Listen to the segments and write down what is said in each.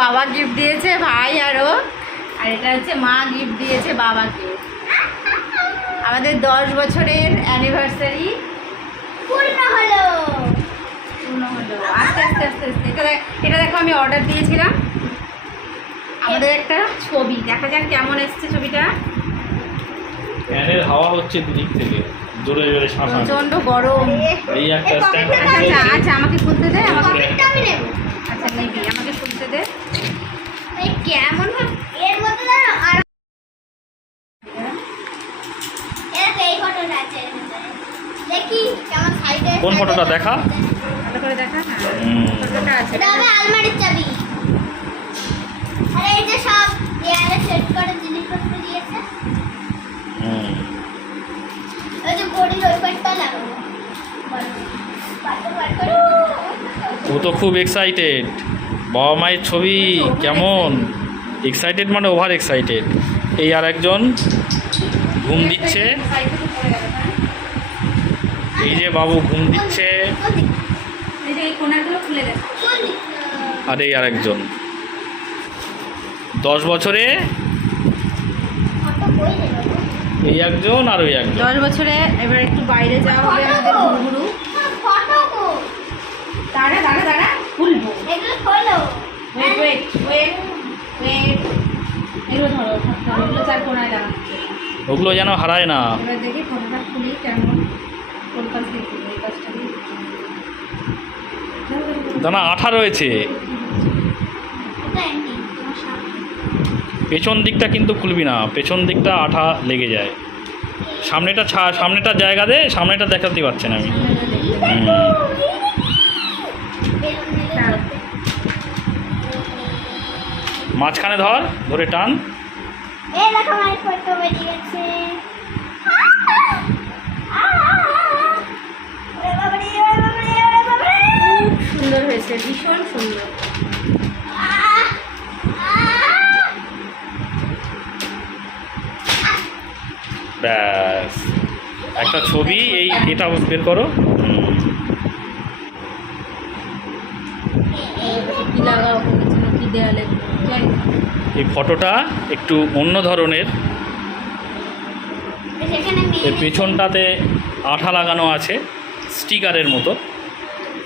বাবা গিফট দিয়েছে ভাই আরও, আর এটা হচ্ছে মা গিফট দিয়েছে বাবাকে। আমাদের 10 বছরের অ্যানিভার্সারি পূর্ণ হলো। আস্তে আস্তে আস্তে আস্তে এটা দেখো, আমি অর্ডার দিয়েছিলাম। আমাদের একটা ছবি, দেখা যাক কেমন এসছে ছবিটা। ফ্যানের হাওয়া হচ্ছে দিক থেকে জোরে জোরে শ্বাস আসছে, প্রচন্ড গরম। এই একটা স্ট্যান্ড। আচ্ছা আচ্ছা, আমাকে খুলতে দে, আমাকে আমি নেব। আচ্ছা নিবি, আমাকে খুলতে দে। এই কেমন এর মধ্যে জানো আর এই ফটোটা আছে এর মধ্যে। দেখি কেমন সাইডে। কোন ফটোটা দেখা? ভালো করে দেখা। হ্যাঁ ফটোটা আছে। এটা হবে আলমারির চাবি। আরে এই যে সব দেয়ালে সেট করে জিনিসপত্র দিয়েছে। ওই যে বডির ওই পাটটা লাগাবো। ও তো খুব এক্সাইটেড। বাবা মায়ের ছবি কেমন এক্সাইটেড, মানে ওভার এক্সাইটেড। এই আর একজন ঘুম দিচ্ছে, এই যে বাবু ঘুম দিচ্ছে, এই কোণাগুলো খুলে দে। আর এই আর একজন 10 বছরে, এই একজন আর ওই একজন। 10 বছরে এবার একটু বাইরে যাওয়া হবে আমাদের ঘুরঘুরু। ফটো কো দাঁড়া দাঁড়া দাঁড়া, খুলবো। এগুলো খোলো। ওয়েট ওয়েট ওয়েট ওয়েট, এগুলো ধরো, এগুলো চার কোণায় লাগানো। ওগুলো যেন হারায় না। এবার দেখি ফটোটা খুলি কেমন। কোন পাশ দিয়ে খুলবো? এই পাশটা দিয়ে। দানা আঠা রয়েছে, এটা এমনি তোমার সামনে। পেছন দিকটা কিন্তু খুলবি না, পেছন দিকটা আঠা লেগে যায়। সামনেটা সামনেটা জায়গা দে, সামনেটা দেখাতে পারছি না আমি। মাঝখানে ধরে টান। এই দেখো আমার ফটো বেরিয়ে গেছে। ওরে বাবারে, ওরে বাবারে, ওরে বাবারে। খুব সুন্দর হয়েছে, ভীষণ সুন্দর। ব্যাস, একটা ছবি। এটা বের করো। কি লাগাও, কি দেয়ালে জানি না। এই ফটোটা একটু অন্য ধরনের। সেখানে এর পেছনটাতে আঠা লাগানো আছে স্টিকারের মতো,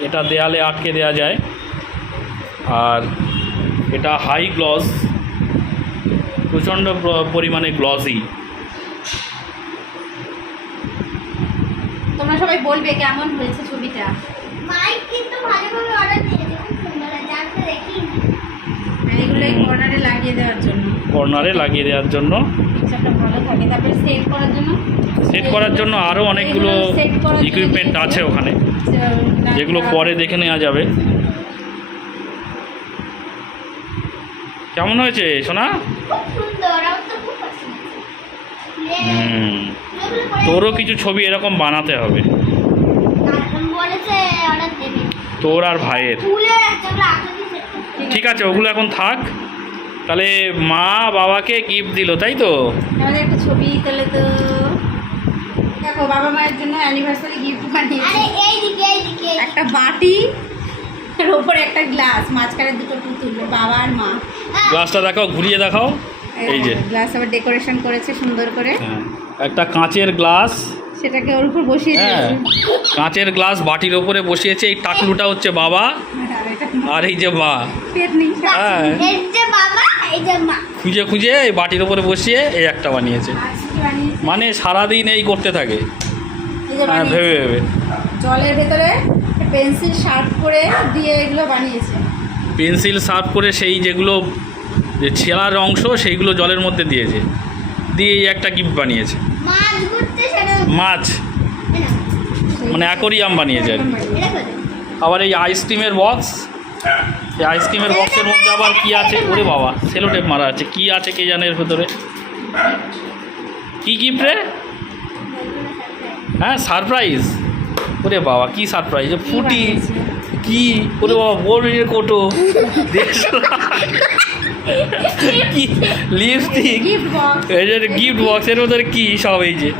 এটা দেয়ালে আটকে দেওয়া যায়। আর এটা হাই গ্লস, প্রচণ্ড পরিমাণে গ্লসি। তোমরা সবাই বলবে কেমন হয়েছে ছবিটা। মাইক কিন্তু ভালোভাবে অর্ডার দিয়েছে, খুব সুন্দর আছে। জানতে দেখি এইগুলো এই কর্নারে লাগিয়ে দেওয়ার জন্য, কর্নারে লাগিয়ে দেওয়ার জন্য, পিকচারটা ভালো থাকে। তারপরে সেট করার জন্য, সেট করার জন্য আরও অনেকগুলো ইকুইপমেন্ট আছে ওখানে, যেগুলো পরে দেখে নেওয়া যাবে। কেমন হয়েছে সোনা? খুব সুন্দর, আমার তো খুব পছন্দ হয়েছে। তোরও কিছু ছবি এরকম বানাতে হবে, বলেছে অর্ডার দেবে তোর আর ভাইয়ের। ফুলে যেগুলো আগে দিয়ে সেট করতে। ঠিক আছে, ওগুলো এখন থাক। তাহলে মা বাবাকে গিফট দিল, তাই তো? আমাদের একটা ছবি তোলে তো। দেখো বাবা মায়ের জন্য অ্যানিভার্সারি গিফট বানিয়েছি। আরে এই দিকে একটা বাটি, এর ওপরে একটা গ্লাস, মাঝখানে দুটো পুতুল, বাবা আর মা। গ্লাসটা দেখাও, ঘুরিয়ে দেখাও। এই যে গ্লাস আবার ডেকোরেশন করেছে সুন্দর করে। হ্যাঁ, একটা কাঁচের গ্লাস, সেটাকে ওর উপর বসিয়ে হ্যাঁ দিয়েছে। কাঁচের গ্লাস বাটির ওপরে বসিয়েছে। এই টাকলুটা হচ্ছে বাবা, আর এটা আর এই যে মা। পেতনি। হ্যাঁ, এই যে বাবা, এই যে মা। খুঁজে খুঁজে এই বাটির ওপরে বসিয়ে এই একটা বানিয়েছে। মানে সারাদিন এই করতে থাকে। এই যে হ্যাঁ, বানিয়েছে। ভেবে ভেবে জলের ভেতরে পেন্সিল শার্প করে দিয়ে এগুলো বানিয়েছে। পেন্সিল শার্প করে সেই যেগুলো যে ছেঁড়ার অংশ সেইগুলো জলের মধ্যে দিয়েছে, দিয়ে এই একটা গিফট বানিয়েছে। মাছ ঘুরতে সেটা মাছ মানে অ্যাকোরিয়াম বানিয়েছে আর কি। এটা করে আবার এই আইসক্রিমের বক্স, এই আইসক্রিমের বক্সের মধ্যে আবার কি আছে? ওরে বাবা, সেলোটেপ মারা আছে। কি আছে কে জানে এর ভেতরে? কি গিফট রে? হ্যাঁ, সারপ্রাইজ। ওরে বাবা, কি সারপ্রাইজ! ফুটি কি? ওরে বাবা, বোনের কোটো, কি লিপস্টিক, গিফট বক্স। এই যে গিফট বক্সের ভেতরে কি সব, এই যে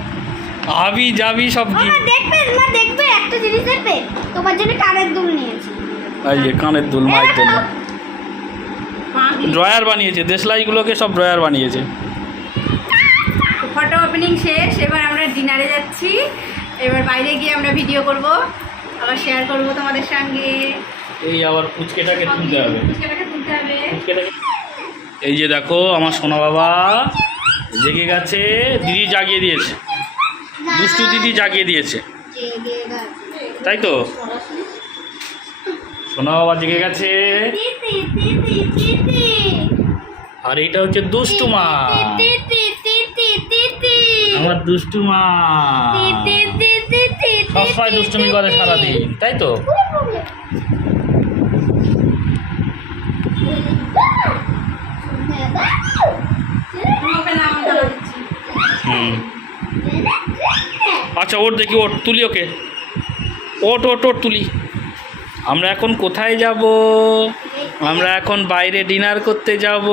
হাবি জাবি সব মা গিফট। দেখবে, মা দেখবে একটা জিনিস দেখবে। তোমার জন্য কানের দুল নিয়েছি। এই যে কানের দুল, মায়ের জন্য ড্রয়ার বানিয়েছে, দেশলাইগুলোকে সব ড্রয়ার বানিয়েছে। ফটো ওপেনিং শেষ, এবার আমরা ডিনারে যাচ্ছি। এবার বাইরে গিয়ে আমরা ভিডিও করব, আবার শেয়ার করব তোমাদের সঙ্গে। এই আবার পুচকেটাকে তুলতে হবে, পুচকেটাকে তুলতে হবে। এই যে দেখো আমার সোনা বাবা জেগে গেছে, দিদি জাগিয়ে দিয়েছে, দুষ্টু দিদি জাগিয়ে দিয়েছে, তাই তো? সোনা বাবা জেগে গেছে। আর এইটা হচ্ছে দুষ্টু মা, আমার দুষ্টু মা সবসময় দুষ্টুমি করে সারাদিন, তাই তো? আচ্ছা ওর দেখি, ওর তুলি, ওকে ওট ওট ওট তুলি। আমরা এখন কোথায় যাব? আমরা এখন বাইরে ডিনার করতে যাব।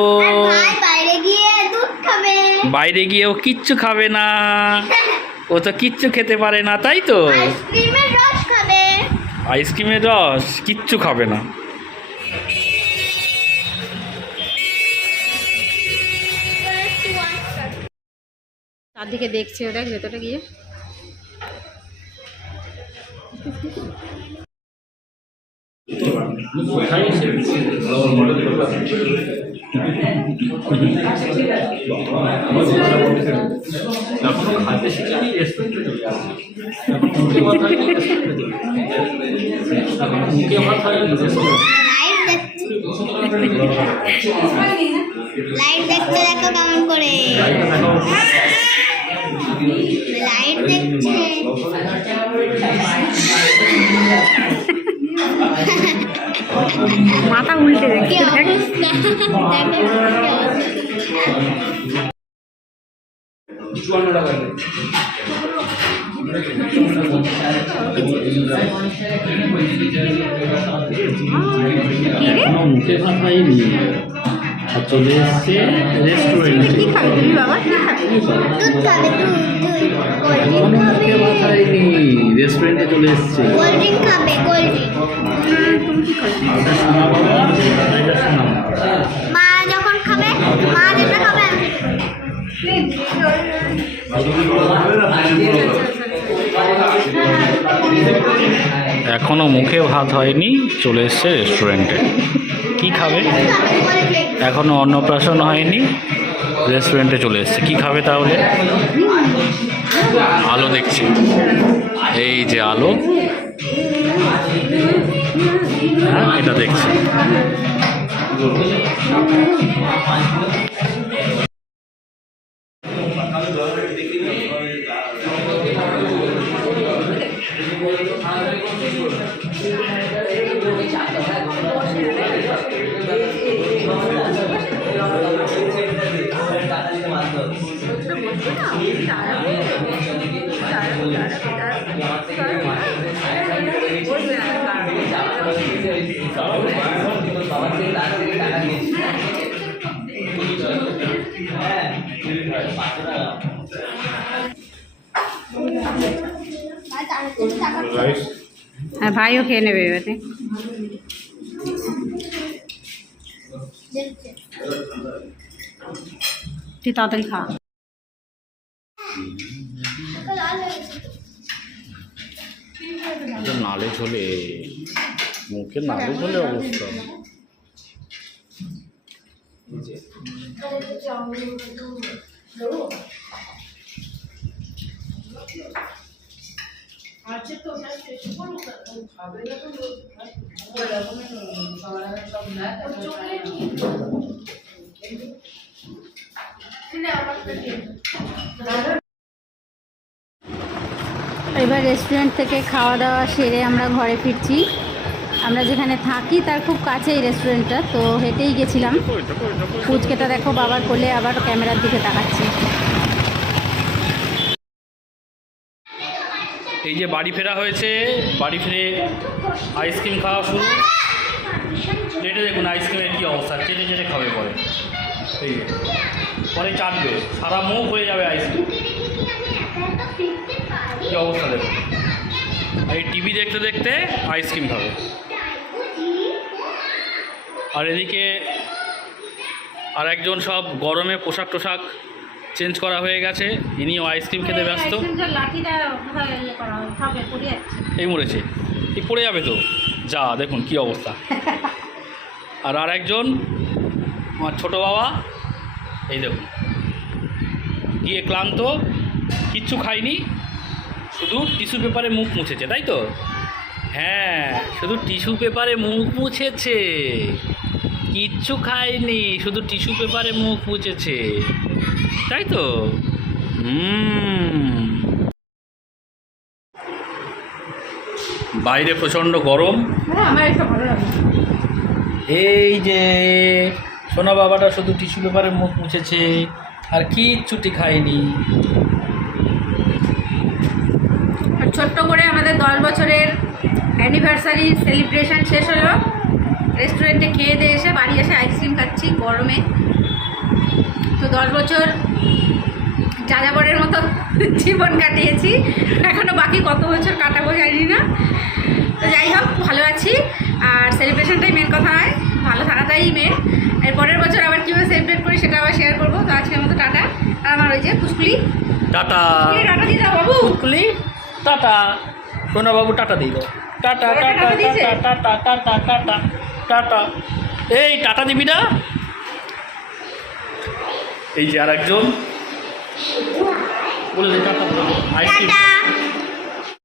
বাইরে গিয়ে ও কিচ্ছু খাবে না, ও তো কিচ্ছু খেতে পারে না, তাই তো? আইসক্রিমের রস কিচ্ছু খাবে না। চারদিকে দেখছে, ও দেখ ভেতরে গিয়ে। লাইট দেখতে দেখো কেমন করে, লাইট দেখছে। মাথা উল্টে দেখে মুখে ভাত হয়নি, চলে এসছে রেস্টুরেন্টে। কি খাবে তুমি বাবা? কি খাবে? দুধ খাবে, দুধ, মুখে ভাত হয়নি, রেস্টুরেন্টে চলে এসছে। কোল্ড ড্রিঙ্ক খাবে, কোল্ড ড্রিঙ্ক। মা যখন খাবে, মা যেটা খাবে আমি এখনো মুখে ভাত হয়নি, চলে এসছে রেস্টুরেন্টে। কি খাবে? এখনো অন্নপ্রাশন হয়নি, রেস্টুরেন্টে চলে এসছে। কি খাবে তাহলে? আলো দেখছি, এই যে আলো, হ্যাঁ এটা দেখছি। হ্যাঁ ভাইও খেয়ে নেবে এবারে। তুই তাড়াতাড়ি খা। নালে ঝোলে, মুখে নালে ঝোলে অবস্থা। এবার রেস্টুরেন্ট থেকে খাওয়া দাওয়া সেরে আমরা ঘরে ফিরছি। আমরা যেখানে থাকি তার খুব কাছেই রেস্টুরেন্টটা, তো হেঁটেই গেছিলাম। ফুচকেটা দেখো বাবার কোলে আবার ক্যামেরার দিকে তাকাচ্ছে। এই যে বাড়ি ফেরা হয়েছে, বাড়ি ফিরে আইসক্রিম খাওয়া শুরু। চেটে দেখুন আইসক্রিমের কী অবস্থা, চেটে চেটে খাবে পরে, এই পরে চাটবে, সারা মুখ হয়ে যাবে আইসক্রিম। কী অবস্থা দেখুন, এই টিভি দেখতে দেখতে আইসক্রিম খাবে। আর এদিকে আর একজন সব গরমে পোশাক টোশাক চেঞ্জ করা হয়ে গেছে, ইনিও আইসক্রিম খেতে ব্যস্ত। লাঠিটা হবে পড়ে যাচ্ছে। এই মরেছে, এই পড়ে যাবে তো, যা দেখুন কি অবস্থা। আর একজন আমার ছোটো বাবা, এই দেখুন গিয়ে ক্লান্ত, কিচ্ছু খায়নি, শুধু টিস্যু পেপারে মুখ মুছেছে, তাই তো? হ্যাঁ, শুধু টিস্যু পেপারে মুখ মুছেছে, কিচ্ছু খায়নি, শুধু টিস্যু পেপারে মুখ মুছেছে, তাই তো? বাইরে প্রচণ্ড গরম। আমার একটা ভালো লাগে। এই যে সোনা বাবাটা শুধু টিস্যু পেপারে মুখ মুছেছে আর কিচ্ছুটি খায়নি। আর ছোট্ট করে আমাদের 10 বছরের অ্যানিভার্সারি সেলিব্রেশন শেষ হলো। রেস্টুরেন্টে খেয়ে দিয়ে এসে বাড়ি এসে আইসক্রিম খাচ্ছি গরমে। তো 10 বছর যাযাবরের মতো জীবন কাটিয়েছি, এখনও বাকি কত বছর কাটাবো জানি না। তো যাই হোক, ভালো আছি। আর সেলিব্রেশনটাই মেন কথা নয়, ভালো থাকাটাই মেন। এর পরের বছর আবার কীভাবে সেলিব্রেট করি সেটা আবার শেয়ার করবো। তো আজকের মতো টাটা। আর আমার ওই যে পুষ্কুলি, টাটা। টাটা দিয়ে দাও বাবু। পুষ্কুলি টাটা। সোনা বাবু টাটা দিয়ে দাও। Tata tata tata tata tata tata tata. এই টাটা দিবি না? এই যে আর একজন বলে দে টাটা। আইসক্রিম